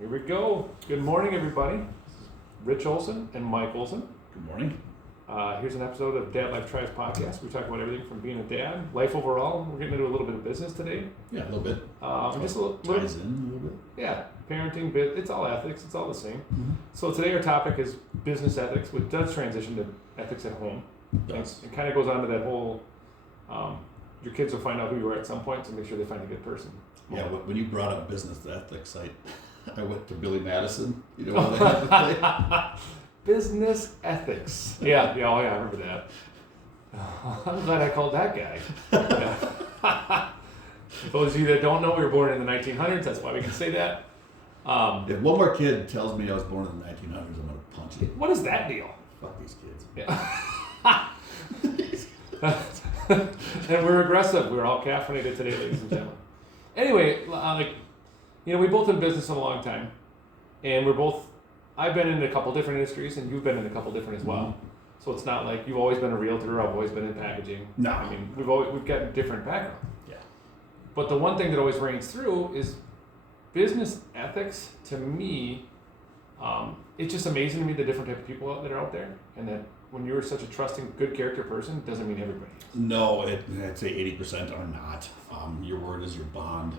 Here we go. Good morning, everybody. This is Rich Olson and Mike Olson. Good morning. Here's an episode of Dad Life Tries podcast. We talk about everything from being a dad, life overall. We're getting into a little bit of business today. Yeah, a little bit. Just a little ties in a little bit. Yeah, parenting, it's all ethics. It's all the same. Mm-hmm. So today our topic is business ethics, which does transition to ethics at home. Yes. It kind of goes on to that whole, your kids will find out who you are at some point, so make sure they find a good person. Yeah, when you brought up business ethics, I went to Billy Madison. You know what they had to play? Business ethics. Yeah, I remember that. I'm glad I called that guy. Yeah. Those of you that don't know, we were born in the 1900s. That's why we can say that. If one more kid tells me I was born in the 1900s, I'm going to punch it. What is that deal? Fuck these kids. Yeah. And we're aggressive. We're all caffeinated today, ladies and gentlemen. Anyway, we both in business a long time, and I've been in a couple different industries, and you've been in a couple different as well. Mm-hmm. So it's not like you've always been a realtor. I've always been in packaging. No. I mean, we've got different backgrounds. Yeah. But the one thing that always reigns through is business ethics. To me, it's just amazing to me the different type of people that are out there, and that when you're such a trusting, good character person, doesn't mean everybody is. No, I'd say 80% are not. Your word is your bond.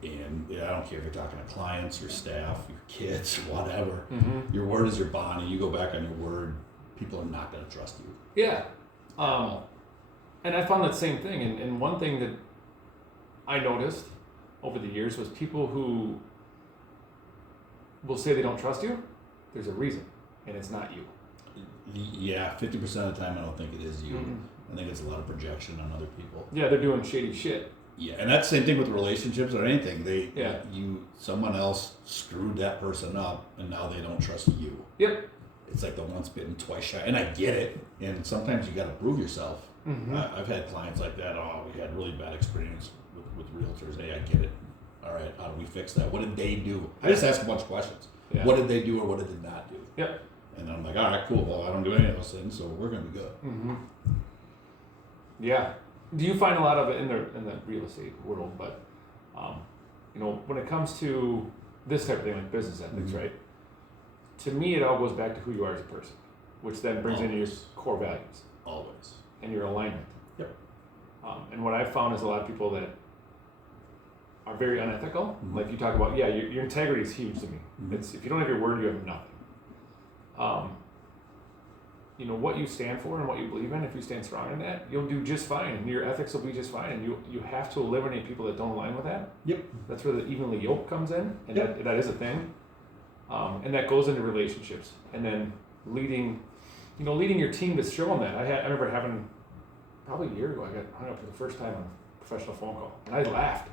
And I don't care if you're talking to clients, your staff, your kids, whatever. Mm-hmm. Your word is your bond, and you go back on your word, people are not going to trust you. Yeah. And I found that same thing. And one thing that I noticed over the years was people who will say they don't trust you, there's a reason, and it's not you. Yeah, 50% of the time I don't think it is you. Mm-hmm. I think it's a lot of projection on other people. Yeah, they're doing shady shit. Yeah, and that's the same thing with relationships or anything. Yeah. Someone else screwed that person up, and now they don't trust you. Yep. It's like the once bitten, twice shy. And I get it. And sometimes you got to prove yourself. Mm-hmm. I've had clients like that. Oh, we had really bad experience with realtors. Hey, I get it. All right, how do we fix that? What did they do? I just ask a bunch of questions. Yeah. What did they do or what did they not do? Yep. And I'm like, all right, cool. Well, I don't do any of those things, so we're going to be good. Mm-hmm. Yeah. Do you find a lot of it in the real estate world? But when it comes to this type of thing, like business ethics, Mm-hmm. right? To me, it all goes back to who you are as a person, which then brings in your Always. core values Always. and your alignment. Yep. And what I've found is a lot of people that are very unethical. Mm-hmm. Like you talk about, your integrity is huge to me. Mm-hmm. It's if you don't have your word, you have nothing. What you stand for and what you believe in, if you stand strong in that, you'll do just fine, and your ethics will be just fine, and you have to eliminate people that don't align with that. Yep. That's where the evenly yoked comes in, and Yep. that is a thing. And that goes into relationships, and then leading your team to show them that. I remember having, probably a year ago, I got hung up for the first time on a professional phone call, and I laughed.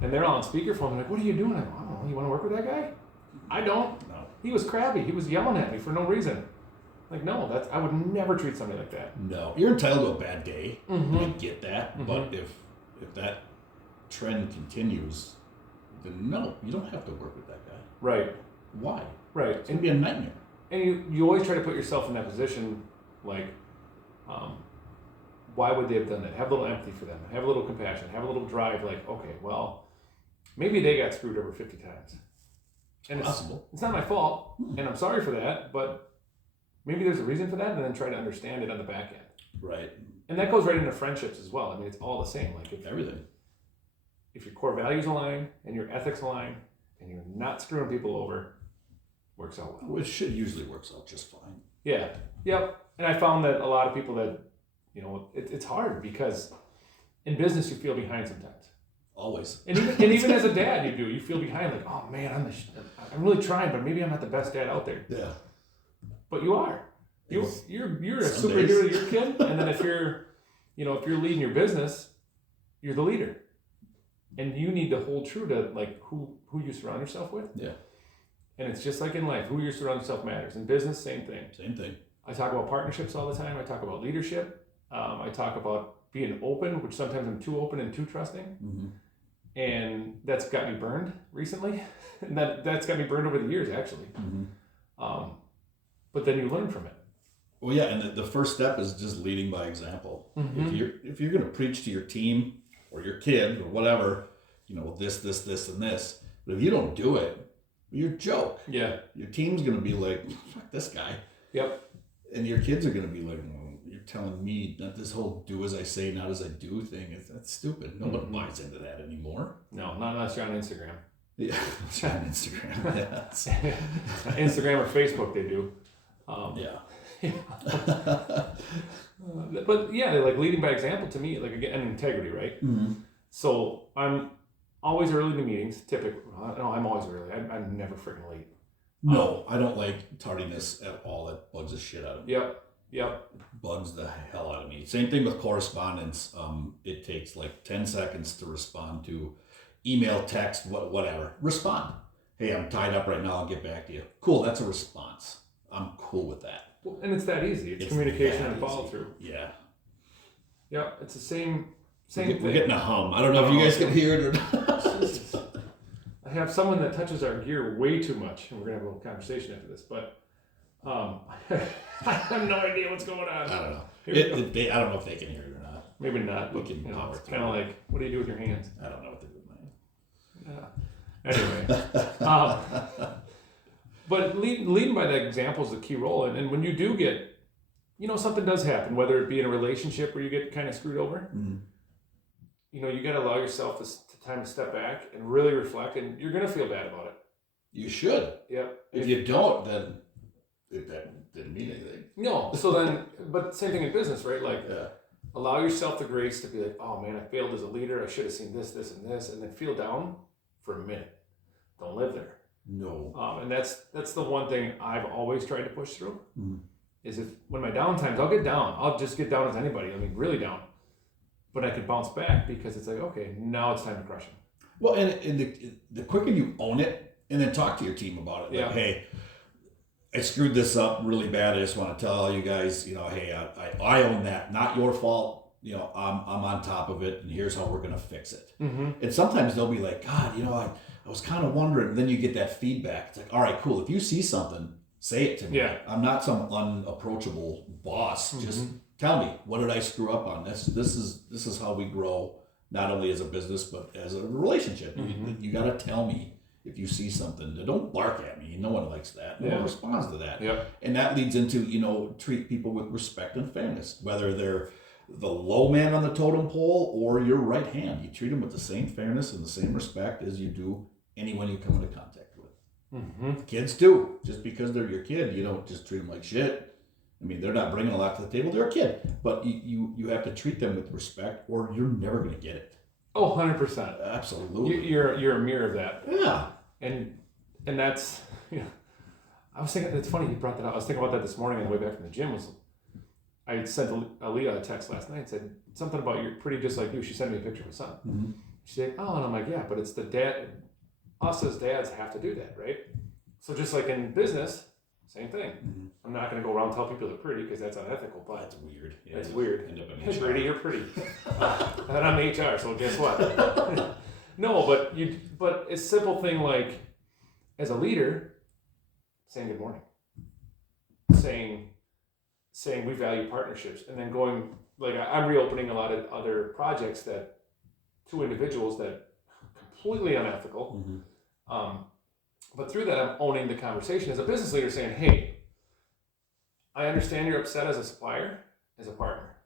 And they're on speakerphone, they're like, "What are you doing?" I'm like, "I don't know, you want to work with that guy?" I don't. No. He was crabby. He was yelling at me for no reason. Like, no, I would never treat somebody like that. No. You're entitled to a bad day. Mm-hmm. I get that. Mm-hmm. But if that trend continues, then no, you don't have to work with that guy. Right. Why? Right. It's going to be a nightmare. And you always try to put yourself in that position, like, why would they have done that? Have a little empathy for them. Have a little compassion. Have a little drive. Like, okay, well, maybe they got screwed over 50 times. And Possible. It's not my fault, and I'm sorry for that, but maybe there's a reason for that, and then try to understand it on the back end. Right. And that goes right into friendships as well. I mean, it's all the same. Like, Everything. if your core values align and your ethics align, and you're not screwing people over, works out well. Which shit usually works out just fine. Yeah. Yep. And I found that a lot of people that, it's hard because in business you feel behind sometimes. Always. And even as a dad, you feel behind. Like, oh man, I'm really trying, but maybe I'm not the best dad out there. Yeah. But you are. You're a Some superhero days. to your kid, and then if you're leading your business, you're the leader, and you need to hold true to like who you surround yourself with. Yeah. And it's just like in life, who you surround yourself matters. In business, same thing. Same thing. I talk about partnerships all the time. I talk about leadership. I talk about being open, which sometimes I'm too open and too trusting. Mm-hmm. And that's got me burned recently. And that's got me burned over the years, actually. Mm-hmm. But then you learn from it. Well, yeah, and the first step is just leading by example. Mm-hmm. If you're going to preach to your team or your kid or whatever, this, and this. But if you don't do it, You're a joke. Yeah. Your team's going to be like, fuck this guy. Yep. And your kids are going to be like, well, you're telling me not this whole do as I say, not as I do thing. That's stupid. No one buys into that anymore. No, not unless you're on Instagram. Yeah, it's on Instagram. Yes. Instagram or Facebook, they do. Yeah. But yeah, like leading by example to me, like again, integrity, right? Mm-hmm. So I'm always early to meetings. Typically, no, I'm always early. I'm never freaking late. No, I don't like tardiness at all. That bugs the shit out of me. Yep. Bugs the hell out of me. Same thing with correspondence. It takes like 10 seconds to respond to email, text, whatever. Respond. Hey, I'm tied up right now. I'll get back to you. Cool. That's a response. I'm cool with that. Well, and it's that easy. It's communication and follow through. Yeah. Yeah. It's the same We're thing. getting a hum. I don't know if you guys can hear it or not. I have someone that touches our gear way too much, and we're gonna have a little conversation after this. But I have no idea what's going on. I don't know. I I don't know if they can hear it or not. Maybe not. We can power It's through kind of it. like, what do you do with your hands? I don't know what to do with mine. Anyway, but leading by that example is the key role. And when you do get, something does happen, whether it be in a relationship where you get kind of screwed over, Mm-hmm. You got to allow yourself this time to step back and really reflect, and you're going to feel bad about it. You should. Yep. If you don't, then that didn't mean anything. No. So then, but same thing in business, right? Like, Yeah. allow yourself the grace to be like, oh man, I failed as a leader. I should have seen this, this, and this, and then feel down for a minute. Don't live there. No. And that's the one thing I've always tried to push through. Mm-hmm. Is if when my down times, I'll get down. I'll just get down as anybody. I mean, really down. But I can bounce back because it's like, okay, now it's time to crush them. Well, and the quicker you own it, and then talk to your team about it. Like, Yeah. Hey, I screwed this up really bad. I just want to tell you guys, hey, I own that. Not your fault. I'm on top of it, and here's how we're gonna fix it. Mm-hmm. And sometimes they'll be like, God, I was kind of wondering. And then you get that feedback. It's like, all right, cool. If you see something, say it to me. Yeah. I'm not some unapproachable boss. Mm-hmm. Just tell me, what did I screw up on? This is how we grow, not only as a business but as a relationship. Mm-hmm. You got to tell me if you see something. Don't bark at me. No one likes that. No one responds to that. Yep. And that leads into treat people with respect and fairness, whether they're the low man on the totem pole or your right hand. You treat them with the same fairness and the same respect as you do anyone you come into contact with. Mm-hmm. Kids too. Just because they're your kid, you don't just treat them like shit. I mean, they're not bringing a lot to the table. They're a kid, but you have to treat them with respect, or you're never going to get it. Oh, 100%. Absolutely. You're a mirror of that. Yeah. And that's, I was thinking, it's funny you brought that up. I was thinking about that this morning on the way back from the gym. I had sent Aaliyah a text last night and said something about you're pretty just like you. She sent me a picture of her son. Mm-hmm. She's like, oh, and I'm like, yeah, but it's the dad. Us as dads have to do that, right? So just like in business, same thing. Mm-hmm. I'm not going to go around and tell people they're pretty because that's unethical. But That's weird. Yeah, it's weird. End up in Hey, HR. Brady, you're pretty. And I'm HR, so guess what? No, but a simple thing like, as a leader, saying good morning, saying we value partnerships, and then going like I'm reopening a lot of other projects that to individuals that completely unethical. Mm-hmm. But through that, I'm owning the conversation as a business leader, saying, "Hey, I understand you're upset as a supplier, as a partner.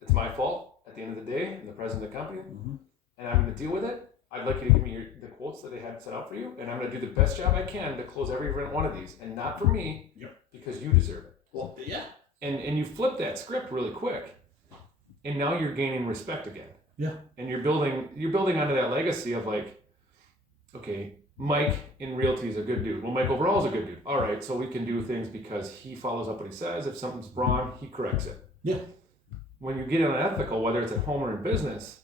It's my fault at the end of the day. I'm the president of the company, Mm-hmm. and I'm going to deal with it. I'd like you to give me the quotes that they had set out for you, and I'm going to do the best job I can to close every one of these, and not for me, because you deserve it." Well, yeah. And you flip that script really quick, and now you're gaining respect again. Yeah. And you're building onto that legacy of like, okay, Mike in realty is a good dude. Well, Mike overall is a good dude. All right, so we can do things because he follows up what he says. If something's wrong, he corrects it. Yeah. When you get unethical, whether it's at home or in business,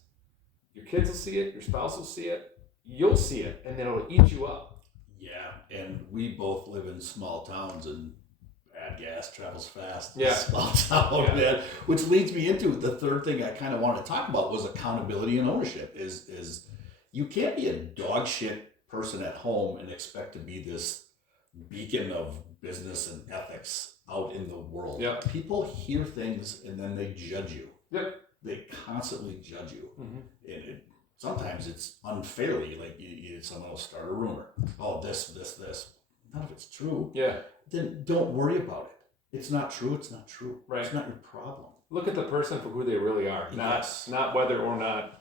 your kids will see it, your spouse will see it, you'll see it, and then it'll eat you up. Yeah, and we both live in small towns, and bad gas travels fast. Yeah. Small town, Yeah. man. Which leads me into the third thing I kind of wanted to talk about was accountability and ownership. Is you can't be a dog shit person at home and expect to be this beacon of business and ethics out in the world. Yeah. People hear things and then they judge you. Yep. They constantly judge you. Mm-hmm. And sometimes it's unfairly, like someone will start a rumor. Oh, this. None of it's true. Yeah. Then don't worry about it. It's not true. It's not true. Right. It's not your problem. Look at the person for who they really are. Yes. Not whether or not,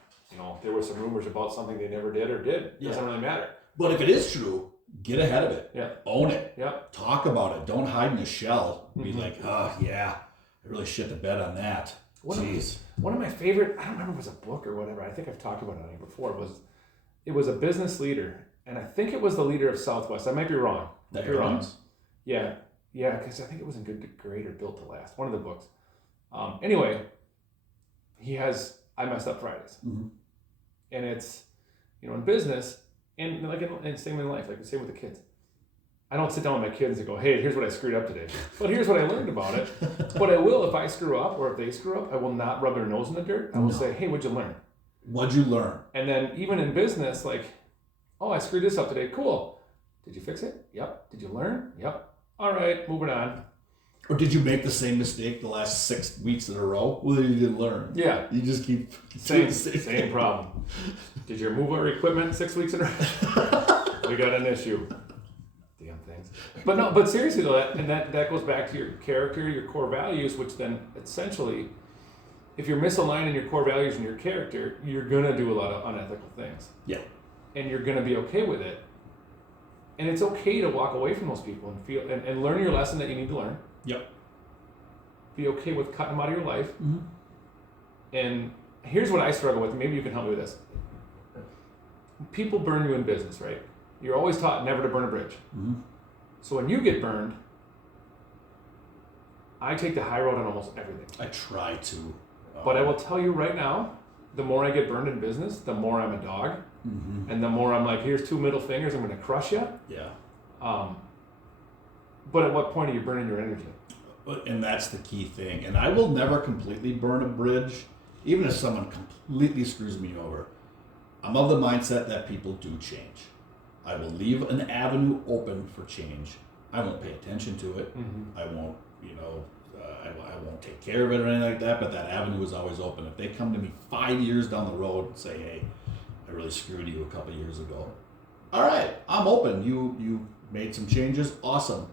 there were some rumors about something they never did or did. It doesn't really matter. But if it is true, get ahead of it. Yeah. Own it. Yeah. Talk about it. Don't hide in a shell. Be like, oh, yeah, I really shit the bed on that. Jeez. One of my favorite, I don't remember if it was a book or whatever, I think I've talked about it on here before, it was a business leader, and I think it was the leader of Southwest. I might be wrong. That you're wrong. Yeah, because I think it was in Good, Great, or Built to Last, one of the books. Anyway, he has I Messed Up Fridays. Mm-hmm. And it's, in business, and like and same in life, like the same with the kids. I don't sit down with my kids and go, hey, here's what I screwed up today. But here's what I learned about it. But I will, if I screw up or if they screw up, I will not rub their nose in the dirt. I will say, hey, what'd you learn? What'd you learn? And then even in business, like, oh, I screwed this up today. Cool. Did you fix it? Yep. Did you learn? Yep. All right, moving on. Or did you make the same mistake the last 6 weeks in a row? Well, then you didn't learn. Yeah. You just keep same problem. Did you move our equipment 6 weeks in a row? We got an issue. Damn things. But seriously though, that goes back to your character, your core values, which then essentially, if you're misaligned in your core values and your character, you're gonna do a lot of unethical things. Yeah. And you're gonna be okay with it. And it's okay to walk away from those people and feel and learn your lesson that you need to learn. Yep. Be okay with cutting them out of your life. Mm-hmm. And here's what I struggle with. Maybe you can help me with this. People burn you in business, right? You're always taught never to burn a bridge. Mm-hmm. So when you get burned, I take the high road on almost everything. I try to. But I will tell you right now, the more I get burned in business, the more I'm a dog. Mm-hmm. And the more I'm like, here's 2 middle fingers, I'm going to crush you. Yeah. But at what point are you burning your energy? And that's the key thing. And I will never completely burn a bridge, even if someone completely screws me over. I'm of the mindset that people do change. I will leave an avenue open for change. I won't pay attention to it. Mm-hmm. I won't, I won't take care of it or anything like that, but that avenue is always open. If they come to me 5 years down the road and say, hey, I really screwed you a couple of years ago. All right, I'm open. You made some changes. Awesome.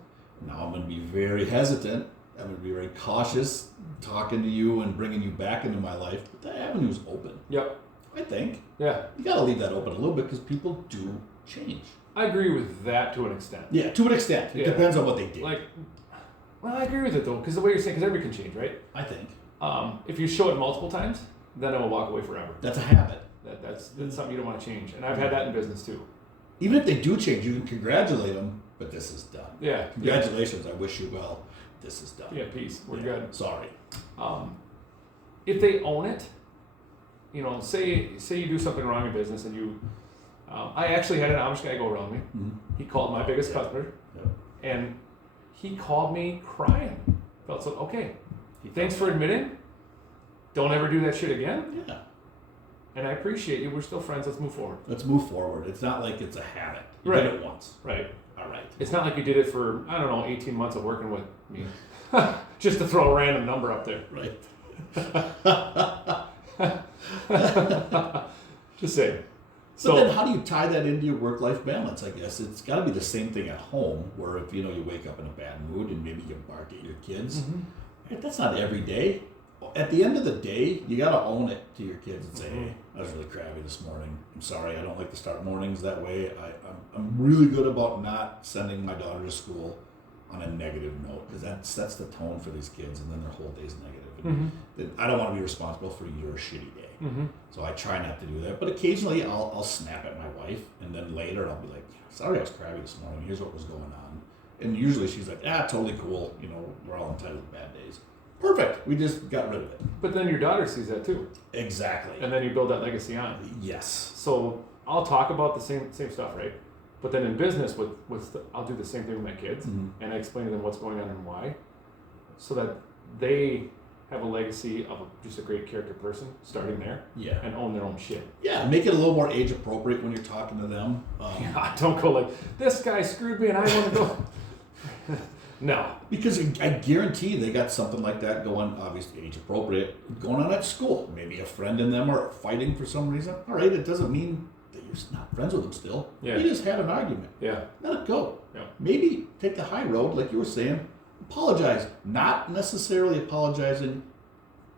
Now I'm going to be very hesitant. I'm going to be very cautious talking to you and bringing you back into my life. But that avenue's open. Yep. I think. Yeah. You got to leave that open a little bit because people do change. I agree with that to an extent. Yeah, to an extent. It depends on what they did. Well, I agree with it though, because the way you're saying, because everybody can change, right? I think. If you show it multiple times, then it will walk away forever. That's a habit. That's something you don't want to change. And I've had that in business too. Even if they do change, you can congratulate them, but this is done. Yeah. Congratulations, I wish you well. This is done. Yeah, peace. We're good. Sorry. If they own it, say you do something wrong in business and you, I actually had an Amish guy go around me. Mm-hmm. He called my biggest customer, and he called me crying. Felt so okay. Thanks for admitting. Don't ever do that shit again. Yeah. And I appreciate you. We're still friends. Let's move forward. Let's move forward. It's not like it's a habit. You Right. did it once. Right. All right. It's not like you did it for, 18 months of working with me. Just to throw a random number up there. Right. Just saying. So then how do you tie that into your work-life balance, I guess? It's got to be the same thing at home where if, you wake up in a bad mood and maybe you bark at your kids. Mm-hmm. That's not every day. At the end of the day, you got to own it to your kids and say, hey, I was really crabby this morning. I'm sorry. I don't like to start mornings that way. I'm really good about not sending my daughter to school on a negative note because that's the tone for these kids, and then their whole day's negative. And I don't want to be responsible for your shitty day. Mm-hmm. So I try not to do that. But occasionally I'll snap at my wife, and then later I'll be like, sorry I was crabby this morning. Here's what was going on. And usually she's like, totally cool. We're all entitled to bad days. Perfect. We just got rid of it. But then your daughter sees that too. Exactly. And then you build that legacy on. Yes. So I'll talk about the same stuff, right? But then in business, I'll do the same thing with my kids, and I explain to them what's going on and why, so that they have a legacy of just a great character person starting there. Yeah. And own their own shit. Yeah. Make it a little more age appropriate when you're talking to them. Don't go like, this guy screwed me and I want to go. No. Because I guarantee they got something like that going, obviously age appropriate, going on at school. Maybe a friend in them are fighting for some reason. All right, it doesn't mean that you're not friends with them still. Yeah. You just had an argument. Yeah. Let it go. Yeah. Maybe take the high road, like you were saying. Apologize. Not necessarily apologizing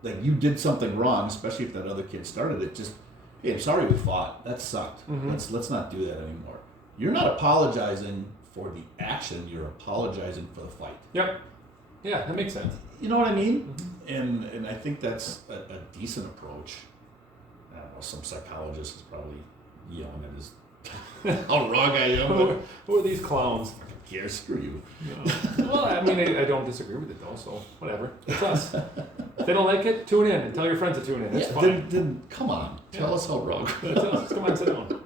like you did something wrong, especially if that other kid started it. Just, hey, I'm sorry we fought. That sucked. Mm-hmm. Let's not do that anymore. You're not apologizing for the action. You're apologizing for the fight. Yep. Yeah, that makes sense. You know what I mean? Mm-hmm. And I think that's a decent approach. I don't know, some psychologist is probably yelling at his how wrong I am. Who are these clowns? I don't care, screw you. No. Well, I mean, I don't disagree with it though, so whatever. It's us. If they don't like it, tune in and tell your friends to tune in. That's fine. Then come on, tell us how wrong. Tell us, come on, sit down.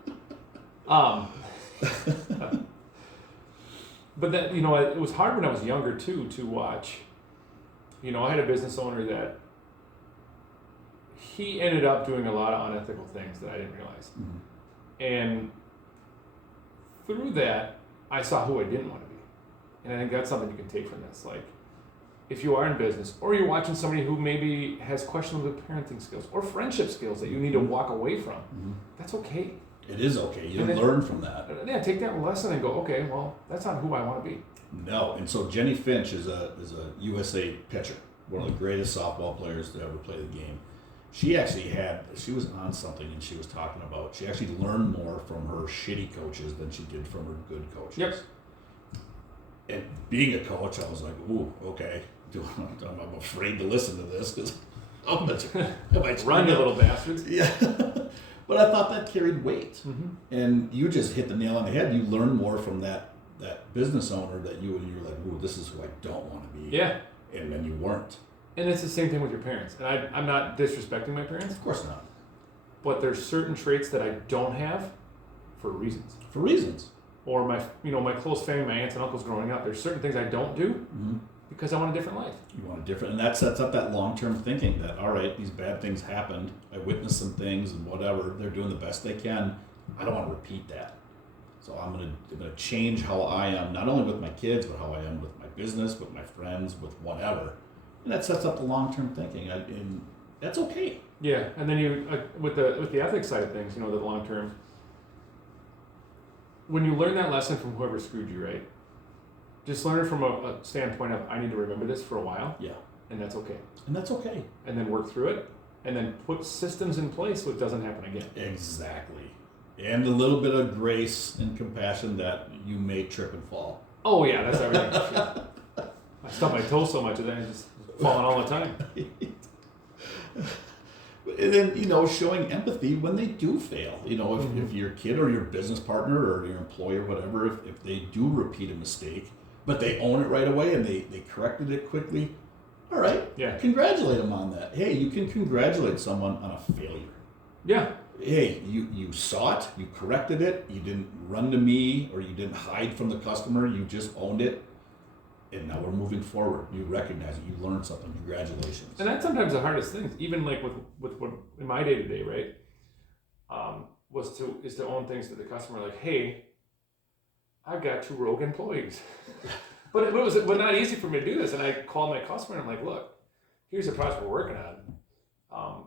But that, it was hard when I was younger too to watch. I had a business owner that he ended up doing a lot of unethical things that I didn't realize. Mm-hmm. And through that, I saw who I didn't want to be. And I think that's something you can take from this. Like, if you are in business, or you're watching somebody who maybe has questionable parenting skills or friendship skills that you need to walk away from, that's okay. It is okay. You learn from that. Yeah, take that lesson and go, okay, well, that's not who I want to be. No, and so Jenny Finch is a USA pitcher, one of the greatest softball players to ever play the game. She was on something and she was talking about, she actually learned more from her shitty coaches than she did from her good coaches. Yep. And being a coach, I was like, ooh, okay. I'm afraid to listen to this because how much run, you little bastards. Yeah. But I thought that carried weight. Mm-hmm. And you just hit the nail on the head. You learn more from that business owner that you're like, ooh, this is who I don't want to be. Yeah. And then you weren't. And it's the same thing with your parents. And I'm not disrespecting my parents. Of course not. But there's certain traits that I don't have for reasons. For reasons. Or my close family, my aunts and uncles growing up, there's certain things I don't do because I want a different life. You want a different, and that sets up that long-term thinking that, all right, these bad things happened. I witnessed some things and whatever. They're doing the best they can. I don't want to repeat that. So I'm gonna change how I am, not only with my kids, but how I am with my business, with my friends, with whatever. And that sets up the long-term thinking, and that's okay. Yeah, and then you with the ethics side of things, the long term. When you learn that lesson from whoever screwed you, right? Just learn it from a standpoint of I need to remember this for a while. Yeah, and that's okay. And that's okay. And then work through it, and then put systems in place so it doesn't happen again. Exactly. And a little bit of grace and compassion that you may trip and fall. Oh yeah, that's everything. I stub my toe so much that I just falling all the time. And then, showing empathy when they do fail. If your kid or your business partner or your employer, whatever, if they do repeat a mistake, but they own it right away and they corrected it quickly, all right, yeah, congratulate them on that. Hey, you can congratulate someone on a failure. Yeah. Hey, you saw it, you corrected it, you didn't run to me or you didn't hide from the customer, you just owned it. And now we're moving forward. You recognize it. You learned something. Congratulations. And that's sometimes the hardest thing, even like with what in my day to day, right? Is to own things to the customer. Like, hey, I've got 2 rogue employees, but it was not easy for me to do this. And I called my customer and I'm like, look, here's the project we're working on.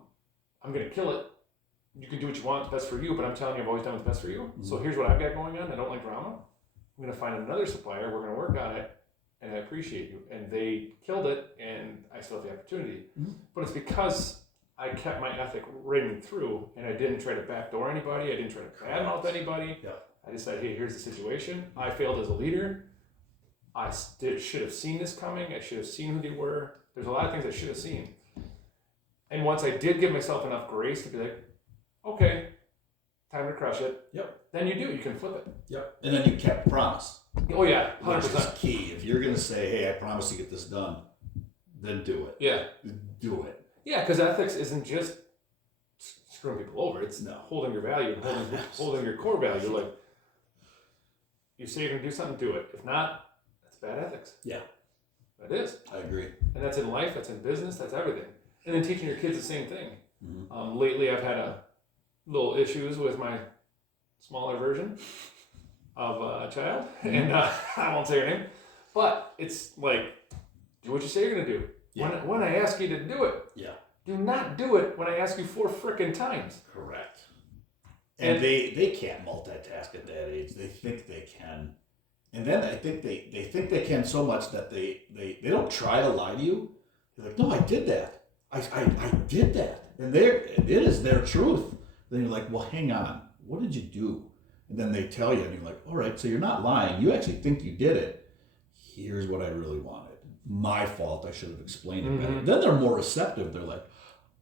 I'm gonna kill it. You can do what you want. It's best for you. But I'm telling you, I've always done what's best for you. Mm-hmm. So here's what I've got going on. I don't like drama. I'm gonna find another supplier. We're gonna work on it. And I appreciate you. And they killed it, and I still have the opportunity. Mm-hmm. But it's because I kept my ethic ringing through, and I didn't try to backdoor anybody. I didn't try to badmouth anybody. Yeah. I just said, hey, here's the situation. I failed as a leader. I should have seen this coming. I should have seen who they were. There's a lot of things I should have seen. And once I did give myself enough grace to be like, okay, time to crush it. Yep. Then you do. You can flip it. Yep. And then you kept promise. Oh yeah, 100%. Which is key. If you're going to say, hey, I promise to get this done, then do it. Yeah. Do it. Yeah, because ethics isn't just screwing people over. It's holding your value and holding your core value. Like, you say you're going to do something, do it. If not, that's bad ethics. Yeah. That is. I agree. And that's in life, that's in business, that's everything. And then teaching your kids the same thing. Mm-hmm. Lately, I've had a little issues with my smaller version of a child, and I won't say her name, But it's like, do what you say you're gonna do. Yeah. When I ask you to do it, Yeah. do not do it when I ask you 4 frickin' times. Correct. And they can't multitask at that age. They think they can. And then I think they think they can so much that they don't try to lie to you. They're like, no, I did that. I did that. And it is their truth. Then you're like, well, hang on. What did you do? And then they tell you, and you're like, all right, so you're not lying. You actually think you did it. Here's what I really wanted. My fault. I should have explained it better. Then they're more receptive. They're like,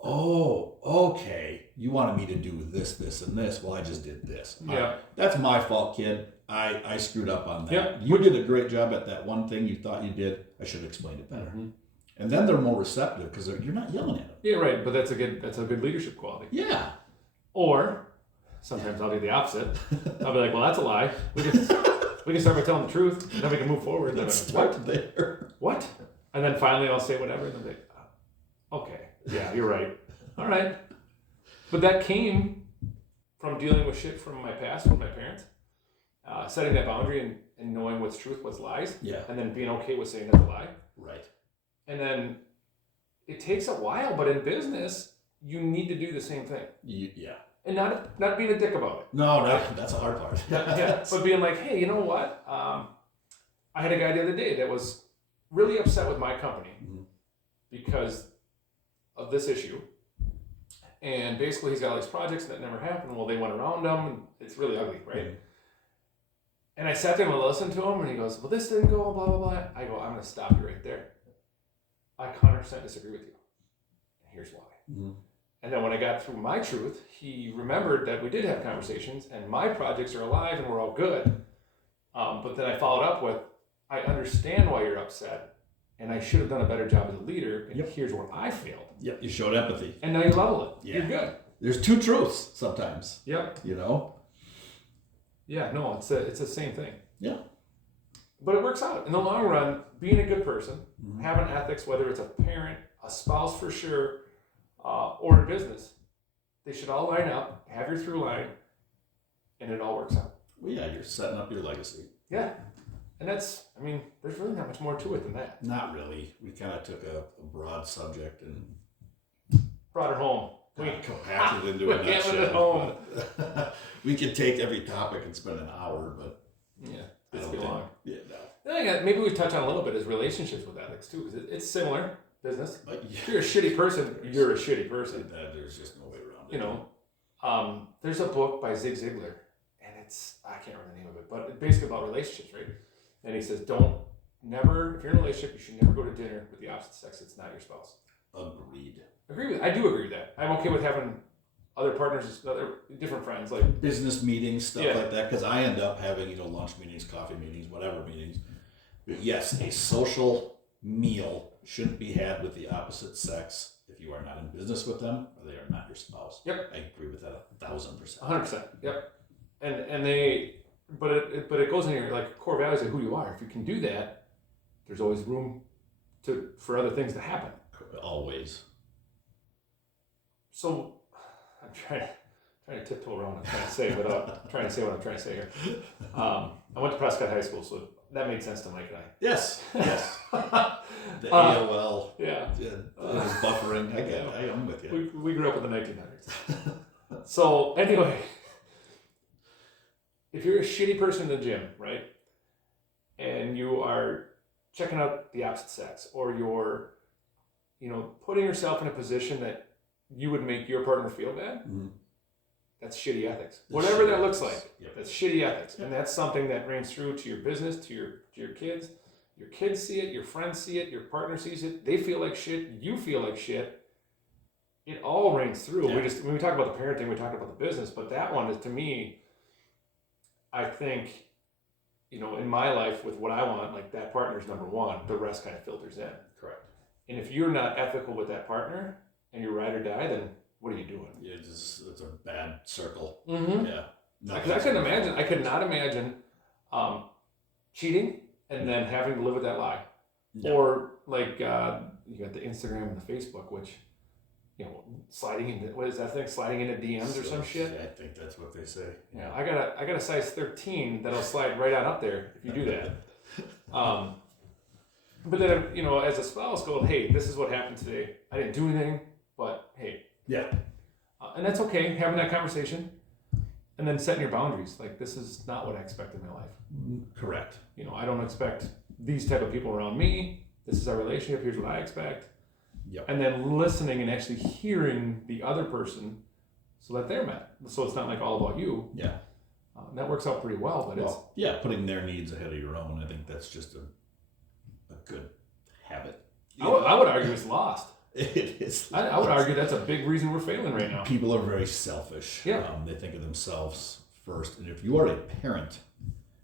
oh, okay. You wanted me to do this, this, and this. Well, I just did this. Yeah. That's my fault, kid. I screwed up on that. Yep. You did a great job at that one thing you thought you did. I should have explained it better. Mm-hmm. And then they're more receptive because you're not yelling at them. Yeah, right. But that's a good leadership quality. Yeah. Or sometimes I'll do the opposite. I'll be like, well, that's a lie. We can start by telling the truth, and then we can move forward. Let's start there. What? And then finally I'll say whatever, and they'll be like, okay, yeah, you're right. All right. But that came from dealing with shit from my past, from my parents, setting that boundary and knowing what's truth, what's lies, Yeah. and then being okay with saying that's a lie. Right. And then it takes a while, but in business, you need to do the same thing. Yeah. And not being a dick about it. No, that's a hard part. Yeah, but being like, hey, you know what? I had a guy the other day that was really upset with my company because of this issue. And basically he's got all these projects that never happened. Well, they went around him, and it's really ugly, right? Mm-hmm. And I sat there and listened to him, and he goes, well, this didn't go, blah, blah, blah. I go, I'm going to stop you right there. I 100% disagree with you. And here's why. Mm-hmm. And then when I got through my truth, he remembered that we did have conversations, and my projects are alive, and we're all good. But then I followed up with, I understand why you're upset, and I should have done a better job as a leader, and here's where I failed. Yep, you showed empathy. And now you level it. Yeah. You're good. There's two truths sometimes. Yep. You know? Yeah, no, it's the same thing. Yeah. But it works out. In the long run, being a good person, having ethics, whether it's a parent, a spouse for sure, or in business, they should all line up, have your through line, and it all works out. Well, yeah, you're setting up your legacy. Yeah. And there's really not much more to it than that. Not really. We kind of took a broad subject and Brought it home. compacted it into a Hammered nutshell. it home. We could take every topic and spend an hour, but Yeah, I it's don't too think. long. Yeah, no. The thing that maybe we touch on a little bit is relationships with ethics too, because it's similar business. But If you're a shitty person, you're a shitty person. there's just no way around it. You know, there's a book by Zig Ziglar, and I can't remember the name of it, but it's basically about relationships, right? And he says, if you're in a relationship, you should never go to dinner with the opposite sex. It's not your spouse. Agreed. I do agree with that. I'm okay with having other partners, different friends, like Business meetings, stuff Yeah. like that, because I end up having, lunch meetings, coffee meetings, whatever meetings. But yes, a social meal shouldn't be had with the opposite sex if you are not in business with them or they are not your spouse. Yep. I agree with that 1,000%. 100%. Yep. But it goes in your like core values of who you are. If you can do that, there's always room for other things to happen. Always. So I'm trying to tiptoe around what I'm trying to say without trying to say what I'm trying to say here. I went to Prescott High School, so that made sense to Mike and I. Yes. The AOL. Yeah. It was buffering. I get it. I'm with you. We grew up in the 1900s. So anyway, if you're a shitty person in the gym, right, and you are checking out the opposite sex, or you're, putting yourself in a position that you would make your partner feel bad, that's shitty ethics. Whatever that looks like, that's shitty ethics. And that's something that reigns through to your business, to your kids. Your kids see it, your friends see it, your partner sees it, they feel like shit, you feel like shit. It all reigns through. Yeah. When we talk about the parenting, we talk about the business, but that one is, to me, I think, in my life with what I want, like that partner's number one, the rest kind of filters in. Correct. And if you're not ethical with that partner and you're ride or die, then what are you doing? Yeah, it's a bad circle. Mm-hmm. Yeah. Because I could not imagine cheating and then having to live with that lie. Yeah. Or like you got the Instagram and the Facebook, which, sliding into, what is that thing? Sliding into DMs or some shit? Yeah, I think that's what they say. Yeah, I got a size 13 that'll slide right on up there if you do that. But then, as a spouse, go, hey, this is what happened today. I didn't do anything, but hey. Yeah. And that's okay, having that conversation. And then setting your boundaries. Like, this is not what I expect in my life. Correct. I don't expect these type of people around me. This is our relationship. Here's what I expect. Yep. And then listening and actually hearing the other person so that they're met. So it's not like all about you. Yeah. That works out pretty well, but putting their needs ahead of your own. I think that's just a good habit. I would argue it's lost. It is. I would argue that's a big reason we're failing right now. People are very selfish. Yeah. They think of themselves first. And if you are a parent,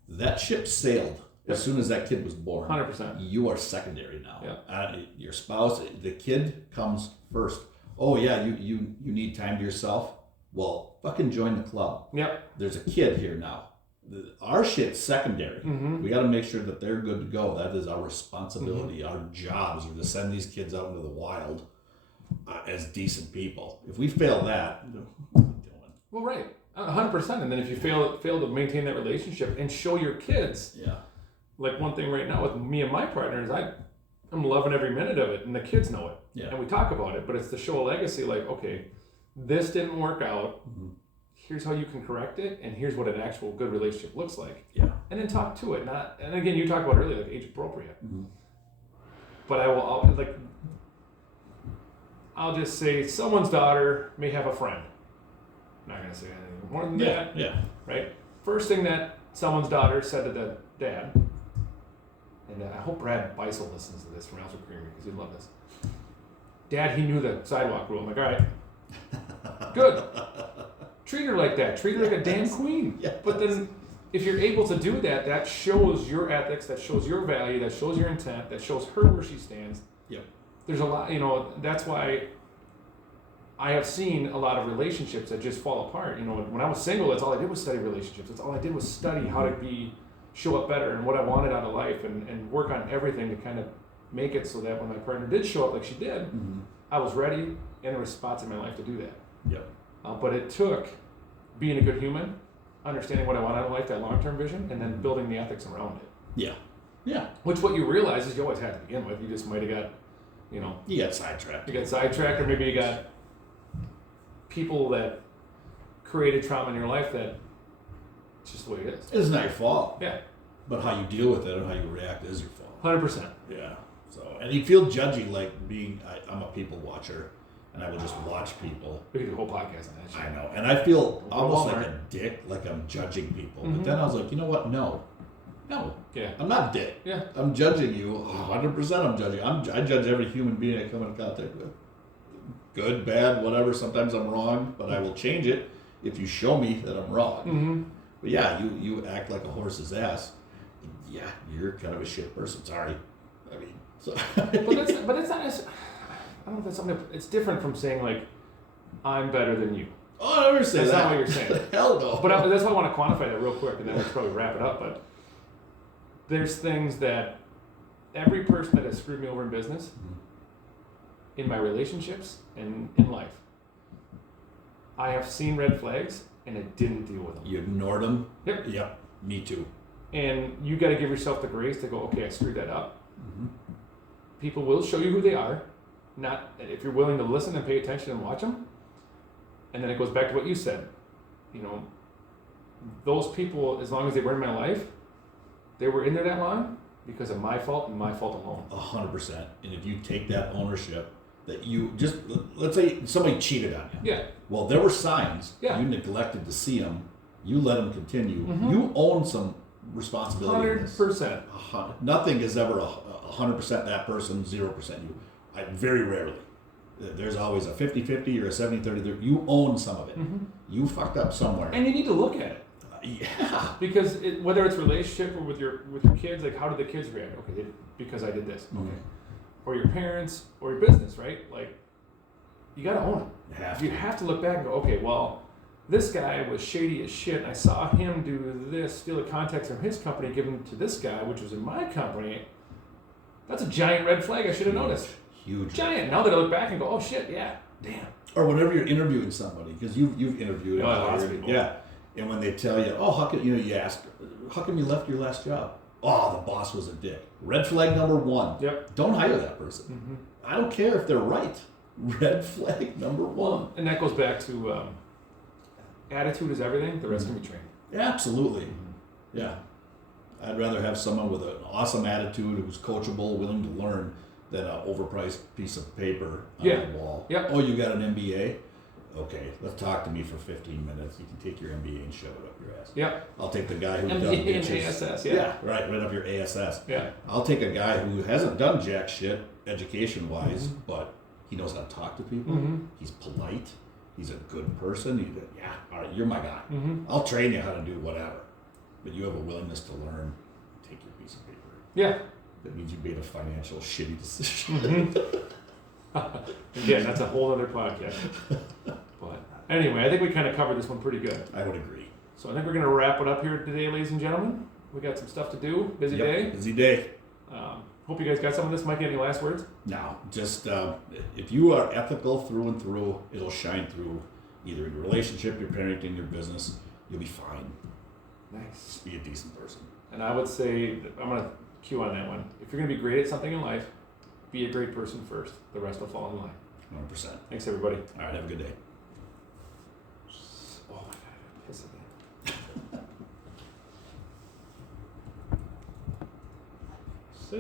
that ship sailed as soon as that kid was born. 100%. You are secondary now. Yeah. Your spouse, the kid comes first. Oh, yeah, you need time to yourself? Well, fucking join the club. Yep. There's a kid here now. Our shit's secondary. Mm-hmm. We got to make sure that they're good to go. That is our responsibility. Mm-hmm. Our jobs are to send these kids out into the wild as decent people. If we fail that, what are we doing? Well, right, 100%. And then if you fail to maintain that relationship and show your kids, like one thing right now with me and my partner is I'm loving every minute of it, and the kids know it, and we talk about it. But it's to show a legacy, like, okay, this didn't work out. Mm-hmm. Here's how you can correct it, and here's what an actual good relationship looks like. Yeah. And then talk to it, not. And again, you talked about earlier, like age appropriate. Mm-hmm. But I'll just say someone's daughter may have a friend. I'm not gonna say anything more than that. Yeah. Right. First thing that someone's daughter said to the dad, and I hope Brad Beisel listens to this from Alpha Creamery because he'd love this. Dad, he knew the sidewalk rule. I'm like, all right, good. Treat her like that. Treat her like a damn queen. Yes. But then if you're able to do that, that shows your ethics, that shows your value, that shows your intent, that shows her where she stands. Yep. There's a lot, that's why I have seen a lot of relationships that just fall apart. When I was single, that's all I did was study relationships. That's all I did was study how to show up better and what I wanted out of life and work on everything to kind of make it so that when my partner did show up like she did, mm-hmm. I was ready and there were spots in my life to do that. Yep. But it took being a good human, understanding what I want out of life, that long-term vision, and then building the ethics around it. Yeah. Yeah. Which what you realize is you always had to begin with. You just might have got, You got sidetracked. You got sidetracked, or maybe you got people that created trauma in your life that it's just the way it is. It's not your fault. Yeah. But how you deal with it and how you react is your fault. 100%. Yeah. So, and you feel judgy, like I'm a people watcher. And I will just watch people. We could do a whole podcast on that shit. I know. And I feel almost like a dick, like I'm judging people. Mm-hmm. But then I was like, you know what? No. Yeah. I'm not a dick. Yeah. I'm judging you. 100% I'm judging. I judge every human being I come in contact with. Good, bad, whatever. Sometimes I'm wrong, but I will change it if you show me that I'm wrong. Mm-hmm. But yeah, you act like a horse's ass. Yeah, you're kind of a shit person. Sorry. I mean, so. but it's not as... I don't know if that's something it's different from saying like I'm better than you. Oh, I never say that's that. That's not what you're saying. Hell no. But that's why I want to quantify that real quick, and then we'll probably wrap it up. But there's things that every person that has screwed me over in business, in my relationships, and in life, I have seen red flags and I didn't deal with them. You ignored them? Yep. Yep. Me too. And you got to give yourself the grace to go, okay, I screwed that up. Mm-hmm. People will show you who they are. Not if you're willing to listen and pay attention and watch them. And then it goes back to what you said. Those people, as long as they were in my life, they were in there that long because of my fault and my fault alone. 100%. And if you take that ownership, that you just, let's say somebody cheated on you. Yeah. Well, there were signs. Yeah. You neglected to see them. You let them continue. Mm-hmm. You own some responsibility. 100%. Nothing is ever 100% that person, 0% you. Very rarely. There's always a 50-50 or a 70-30. You own some of it. Mm-hmm. You fucked up somewhere. And you need to look at it. Yeah. Because whether it's relationship or with your kids, like how did the kids react? Okay, because I did this. Mm-hmm. Okay. Or your parents or your business, right? Like, you got to own it. You have to look back and go, okay, well, this guy was shady as shit. I saw him do this, steal the contacts from his company, give them to this guy, which was in my company. That's a giant red flag I should have noticed. Huge. Giant. Now that I look back and go, oh shit, yeah, damn. Or whenever you're interviewing somebody, because you've interviewed lots of people. Yeah. And when they tell you, oh, how come you ask, how come you left your last job? Oh, the boss was a dick. Red flag number one. Yep. Don't hire that person. Mm-hmm. I don't care if they're right. Red flag number one. And that goes back to attitude is everything. The rest can be trained. Yeah, absolutely. Yeah. I'd rather have someone with an awesome attitude who's coachable, willing to learn, than an overpriced piece of paper on Yeah. the wall. Yep. Oh, you got an MBA? Okay, let's talk to me for 15 minutes. You can take your MBA and shove it up your ass. Yep. I'll take the guy who does MBA and bitches. ASS, yeah. Right up your ASS. Yeah. I'll take a guy who hasn't done jack shit education-wise, Mm-hmm. but he knows how to talk to people. Mm-hmm. He's polite. He's a good person. All right, you're my guy. Mm-hmm. I'll train you how to do whatever. But you have a willingness to learn. Take your piece of paper. Yeah. That means you made a financial shitty decision. Mm-hmm. Again, that's a whole other podcast. But anyway, I think we kind of covered this one pretty good. I would agree. So I think we're going to wrap it up here today, ladies and gentlemen. We got some stuff to do. Busy day. Busy day. Hope you guys got some of this. Mike, any last words? Now, just if you are ethical through and through, it'll shine through either your relationship, your parenting, your business. You'll be fine. Nice. Just be a decent person. And I would say, I'm going to cue on that one. If you're going to be great at something in life, be a great person first. The rest will fall in line. 100%. Thanks, everybody. All right, have a good day. Oh my God, I piss at that.